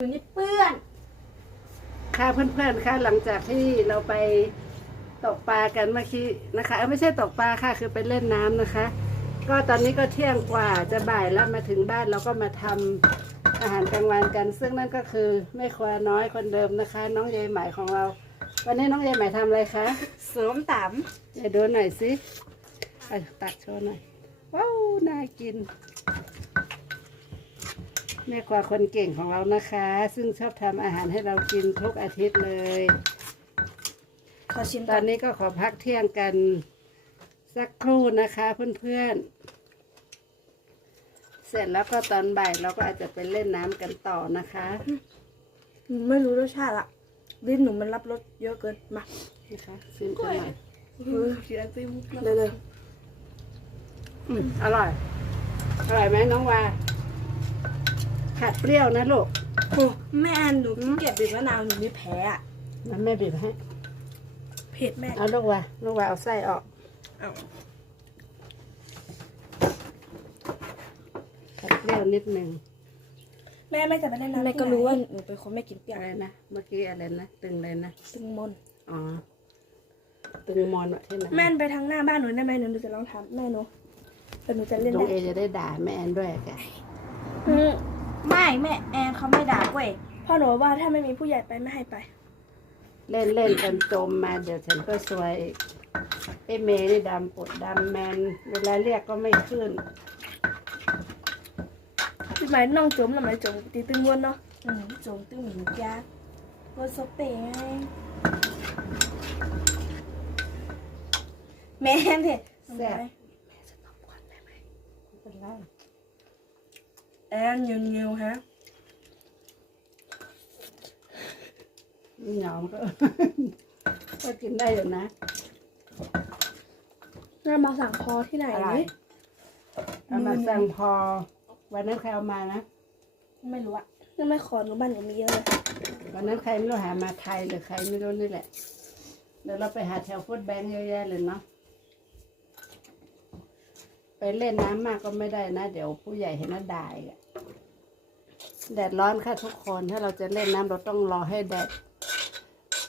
อยู่นี่เปื้อน ค่ะเพื่อนๆค่ะหลังจากที่เราไปตกปลากันเมื่อกี้นะคะเอ้ยไม่ใช่ตกปลาค่ะ คือไปเล่นน้ำนะคะ ก็ตอนนี้ก็เที่ยงกว่าจะบ่ายแล้วมาถึงบ้านเราก็มาทำอาหารกลางวันกัน ซึ่งนั่นก็คือแม่ครัวน้อยคนเดิมนะคะ น้องยายใหม่ของเรา วันนี้น้องยายใหม่ทำอะไรคะสวมตเดี๋ยวดูหน่อยสิเอาตักโชว์หน่อยว้าวน่ากิน แม่ครัวคนเก่งของเรานะคะ ซึ่งชอบทำอาหารให้เรากินทุกอาทิตย์เลยำขอชิมตอนนี้ก็ขอพักเที่ยงกัน สักครู่นะคะเพื่อนๆ เสร็จแล้วก็ตอนบ่ายเราก็อาจจะไปเล่นน้ำกันต่อนะคะไม่รู้รสชาติละลิ้นหนูมันรับรสเยอะเกิน มานะคะชิมกันหน่อยเลยเลยอืมอร่อย อร่อยไหมน้องวา ขัดเปรี้ยวนะลูกโอ้แม่แอนหนูขี้เก็บบีบมะนาวหนูมีแผลอะมันไม่บีบให้เผ็ดแม่เอาลูกวาลูกวาเอาไส้ออกเอาขัดเปรี้ยวนิดนึงแม่ไม่จะไปเล่นน้ำแม่ก็รู้ว่าหนูเป็นคนไม่กินเปรี้ยวอะไรนะเมื่อกี้อะไรนะตึงเลยนะตึงมนอ๋อตึงมอนอะที่ไหนแม่ไปทางหน้าบ้านหนูได้ไหมหนูจะลองทำแม่หนูแต่หนูจะเล่นน้องได้เอจะได้ด่าแม่แอนด้วยแก ไม่แม่แอนเขาไม่ด่าเว้ยพ่อหนูว่าถ้าไม่มีผู้ใหญ่ไปไม่ให้ไป เล่นเล่นกันจมมาเดี๋ยวฉันก็ซวยอีกไอ้เมย์นี่ดำปวดดำแมนเวลาเรียกก็ไม่ขึ้นพี่หมายน้องจมแล้วหมายจมตีตึงวนเนาะอืมจมตึงหมูยาวนสเปรย์ไงแม่นเถอะแซ่บแม่จะตอบก่อนได้ไหมเป็นไร แอนเงียวเงียวๆฮะหยอมก็ก็กินได้อยู่นะน่ามาสั่งพอที่ไหนอะไรเอามาสั่งพอ วันนั้นใครเอามานะ ไม่รู้อะนั่นไม่ขอหนูบ้านหนูมีเยอะเลยวันนั้นใครไม่รู้หามาไทยหรือใครไม่รู้นี่แหละเดี๋ยวเราไปหาแถวฟุตแบงค์เยอะแยะเลยเนาะ ไปเล่นน้ำมากก็ไม่ได้นะ เดี๋ยวผู้ใหญ่เห็นน่าด่าอีกอะแดดร้อนค่ะทุกคนถ้าเราจะเล่นน้ำเราต้องรอให้แดด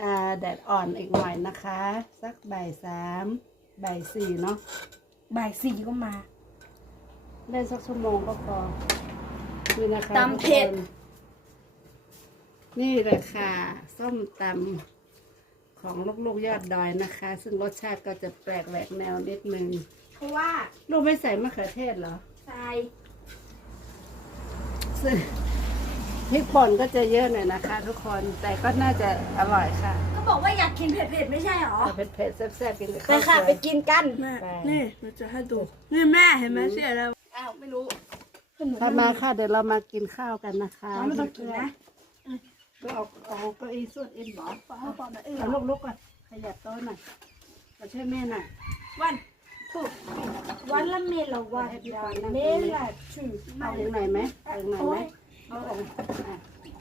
อ่าแดดอ่อนอีกหน่อยนะคะ สักบ่ายสามบ่ายสี่เนาะบ่ายสี่ก็มา เล่นสักชั่วโมงก็พอนี่นะคะตำเผ็ด ทุกคนนี่เลยค่ะ ส้มตำของลูกๆยอดดอยนะคะ ซึ่งรสชาติก็จะแปลกแหวกแนวนิดนึงเพ ราะว่าลูกไม่ใส่มะเขือเทศเหรอทรายซึ่งพริกป่นก็จะเยอะหน่อยนะคะ ทุกคน แต่ก็น่าจะอร่อยค่ะก็บอกว่าอยากกินเผ็ดๆไม่ใช่หรอเอาเผ็ดๆแซ่บๆกินกับไปข้าวสค่ะวไปย กินกันไป นี่เราจะให้ดู นี่แม่เห็นไหมเสียแล้วอ้าว ไม่รู้ถ้ามาค่ะ เดี๋ยวเรามากินข้าวกันนะคะ ไม่ต้องกินนะก็เอาเอาเก้าอี้สุดอินบอสปอปอมาเออเอาลูกๆก่อนขยับโต๊ะหน่อยมาช่วยแม่หน่อยวัน ถูกวันละเมละวันเมละชื่อเอาถึงไหนไหมเอาถึงไหนไหมเอาออกอะ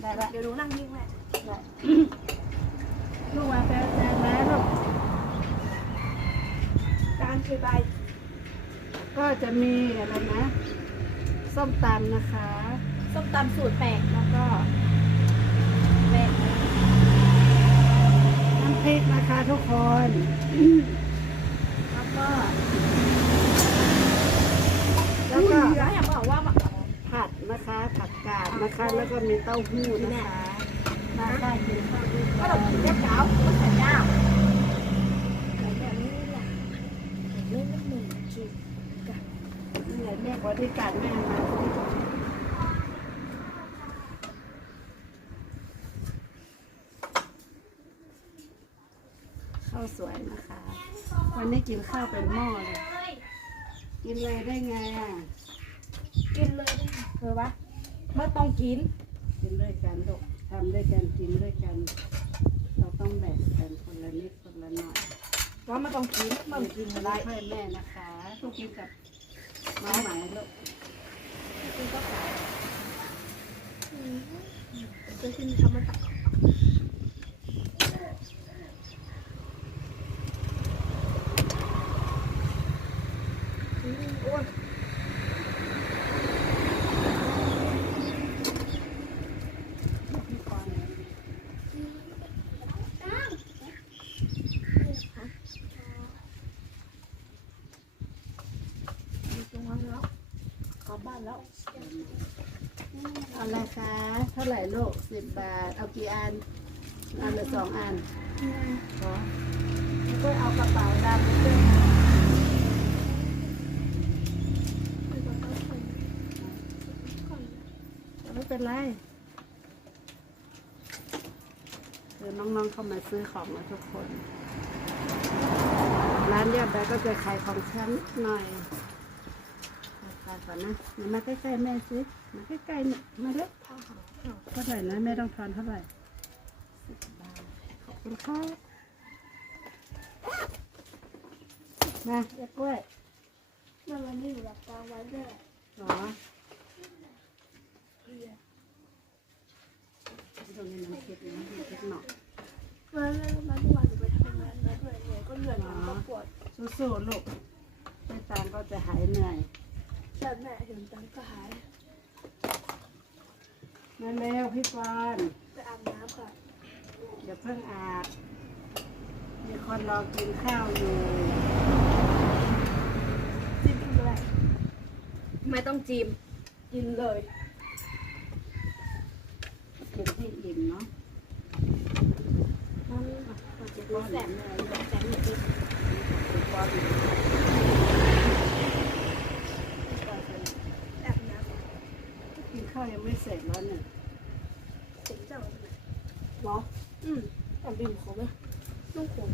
ได้ละเดี๋ยวหนูนั่งนิ่งแม่ได้ลูกมาแป๊บนึงนะลูกการคือใบก็จะมีอะไรนะ ส้มตำนะคะ ส้มตำสูตรแปลกแล้วก็แปลกน้ำพริกนะคะทุกคน แล้วก็ แล้วก็ แล้วอยากบอกว่า ผัดนะคะ ผัดกาดนะคะ แล้ว ก็มีเต้าหู้นะคะมาค่ะกินข้าวด้วยก็กัต้องนกินเจ้าก็ใส่เจ้าแบบนี้แหละเล่นหนึ่งจุดนี่แหละเรียกว่าที่การแม่มาข้าวสวยนะคะ วันนี้กินข้าวเป็นหม้อเลยกินเลยได้ไงอะกินเลยเธอวะไม่ต้องกิน กินด้วยกันลูกทำด้วยกันกินด้วยกัน เราต้องแบ่งกันคนละนิดคนละหน่อยว่าไม่ต้องกินมันกินอะไรให้แม่นะคะทุกกินกับน้องไหมลูกจะกินทำมันตักโอ้ยแล้ว เอาอะไรคะ เท่าไหร่ลูกสิบบาท เอากี่อันอันหรือสองอันขอแล้วก็เอากระเป๋าดำไปด้วยนะไม่เป็นไรคือน้องๆเข้ามาซื้อของแล้วทุกคน ร้านเรียบร้อยก็จะขายของชั้นหน่อยขาย ก่อนนะมามาใกล้ๆแม่สิมาใกล้ๆเนี่ยมาเล็กเท่าไหร่นะแม่ต้องทอนเท่าไหร่สิบบาทขอบคุณค่ะมาเรียกกล้วยเมื่อวันนี้หนูหลับตาไว้ด้วยหรอตรงนี้น้ำเค็มนะน้ำเค็มหน่อยเมื่อวันเมื่อวานหนูไปทำงานมาด้วยเหนื่อยก็เหนื่อยหลังก็ปวดสู้ๆลูกไม่ตามก็จะหายเหนื่อย แต่แม่เห็นตังก็หายมาเร็วพี่กรณ์ไปอาบน้ำค่ะอย่าเพิ่งอาบมีคนรอกินข้าวอยู่จิ้มเลยไม่ต้องจิ้มกินเลยกินให้อิ่มเนาะมันมันจะดูแสบเหนื่อยแบบแสบเหนื่อย พี่กรณ์ อาบน้ กินข้าวยังไม่เสร็จแล้วเนี่ยำสิงเจ้าเลยหรอ อืมแต่บินขมไหมลูกขม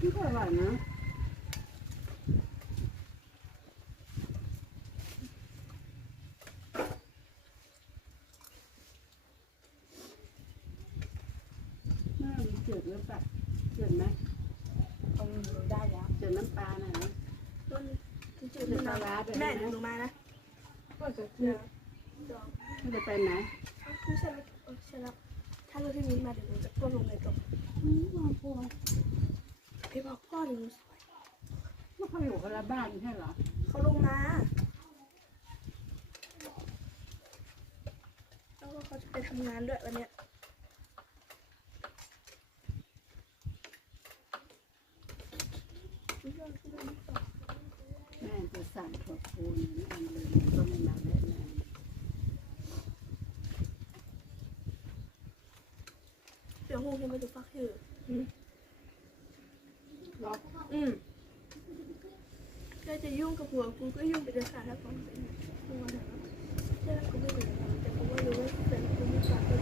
นี่ก็ อร่อยนะน่ามันจืดหรือเปล่าจืดไหมเอาหนูได้แล้วจืดน้ำปลาหน่อยนะต้นจืดๆนะแม่หนูมานะก็จะเจอไม่ได้ไปไหนไม่ใช่ไม่เออใช่แล้วถ้าเราที่นี้มาเดี๋ยวหนูจะก้มลงในตรงอืมน่ากลัว พี่บอกพ่อหนูสวยว่าเขาอยู่คนละบ้านใช่เหรอเขาลงมาแล้วก็เขาจะไปทำงานด้วยวันเนี้ยแม่จะสั่งถั่วพูนนี่อันเลยก็ไม่มาแนะนเดี๋ยวงูยังไม่รู้ฟักชื่อำล็อก อืมก็จะ ยุ่งกับหัวกูก็ยุ่งไปเดือดขาดแล้วก่อนเป็นหัวนะใช่แล้วกูไม่เหมือนกันแต่กูว่ารู้ว่าเป็นกูไม่ฟักเลย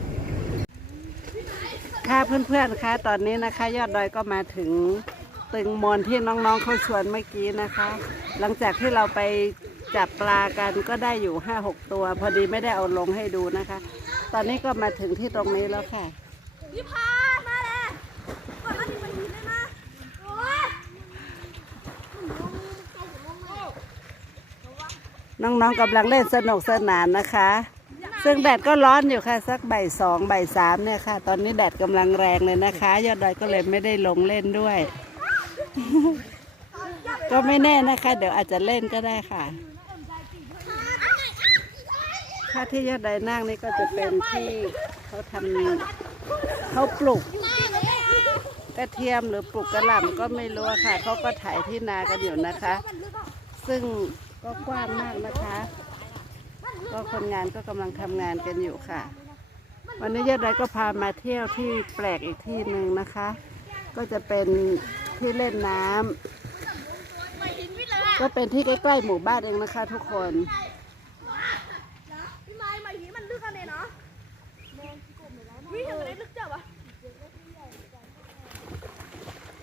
ค่ะเพื่อนๆคะตอนนี้นะคะ ยอดดอยก็มาถึงตึงมอนที่น้องๆเขาชวนเมื่อกี้นะคะ หลังจากที่เราไปจับปลากันก็ได้อยู่ห้าหกตัว พอดีไม่ได้เอาลงให้ดูนะคะ ตอนนี้ก็มาถึงที่ตรงนี้แล้วค่ะ พี่พามาเลยก่อนมาถึงมันยืนได้มาโอ้ย น้องๆกำลังเล่นสนุกสนานนะคะ ซึ่งแดดก็ร้อนอยู่ค่ะ สักบ่ายสองบ่ายสามเนี่ยค่ะ ตอนนี้แดดกำลังแรงเลยนะคะ ยอดดอยก็เลยไม่ได้ลงเล่นด้วย ก็ไม่แน่นะคะ เดี๋ยวอาจจะเล่นก็ได้ค่ะถ้าที่ยอดดอยนั่งนี่ก็จะเป็นที่เขาทำเขาปลูกกระเทียมหรือปลูกกระหล่ำก็ไม่รู้ค่ะเขาก็ถ่ายที่นากันอยู่นะคะ ซึ่ง ก็กว้างมากนะคะ ก็คนงานก็กำลังทำงานกันอยู่ค่ะ วันนี้ยอดดอยก็พามาเที่ยวที่แปลกอีกที่หนึ่งนะคะ ก็จะเป็นที่เล่นน้ำก็เป็นที่ใกล้ๆหมู่บ้านเองนะคะ ทุกคนพี่ไม้มาหีมันลึกกันเลยเนาะวิ่งถึงได้ลึกเจ้าวะ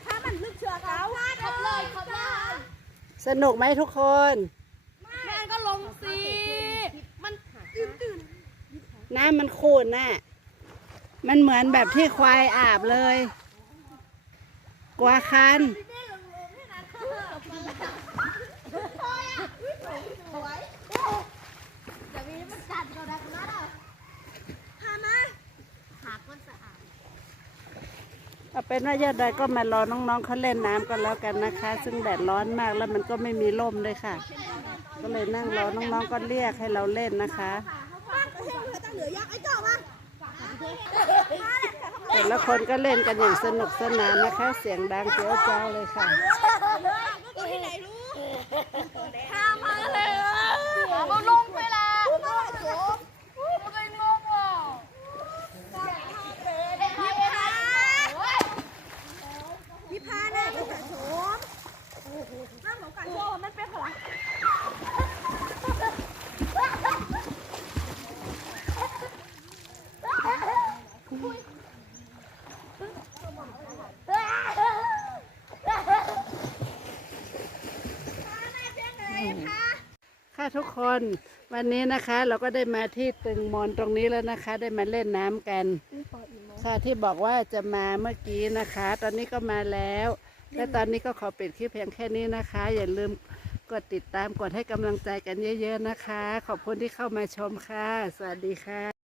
ถ้ามันลึกเชือกแล้วขับเลยขับเลยสนุกไหมทุกคน แม่ก็ลงสิ มันตื่นตื่น น้ำมันขุ่นน่ะ มันเหมือนแบบที่ควายอาบเลย กลัวคัน เอาเป็นว่ายอดดอยก็มารอน้องๆเขาเล่นน้ำกันแล้วกันนะคะ ซึ่งแดดร้อนมากแล้วมันก็ไม่มีร่มด้วยค่ะ ก็เลยนั่งรอน้องๆก็เรียกให้เราเล่นนะคะ เฮงเหลือตั้งเหลือยักษ์ไอ้เจ้ามาแต่ละคนก็เล่นกันอย่างสนุกสนานนะคะ เสียงดังเจียวเจ้าเลยค่ะห้ามมาเลยมาลงไปแล้วโจมมันก็งงว่ะพี่พาพี่พาเนี่ยมันจะโฉมน้ำของกันโฉมมันเป็นของ ค่ะทุก คนวันนี้นะคะเราก็ได้มาที่ตึงมอนตรงนี้แล้วนะคะ ได้มาเล่นน้ำกัน ค่ะที่บอกว่าจะมาเมื่อกี้นะคะ ตอนนี้ก็มาแล้ว และตอนนี้ก็ขอปิดคลิปเพียงแค่นี้นะคะ อย่าลืมกดติดตามกดให้กำลังใจกันเยอะ ๆนะคะ ขอบคุณที่เข้ามาชมค่ะ สวัสดีค่ะ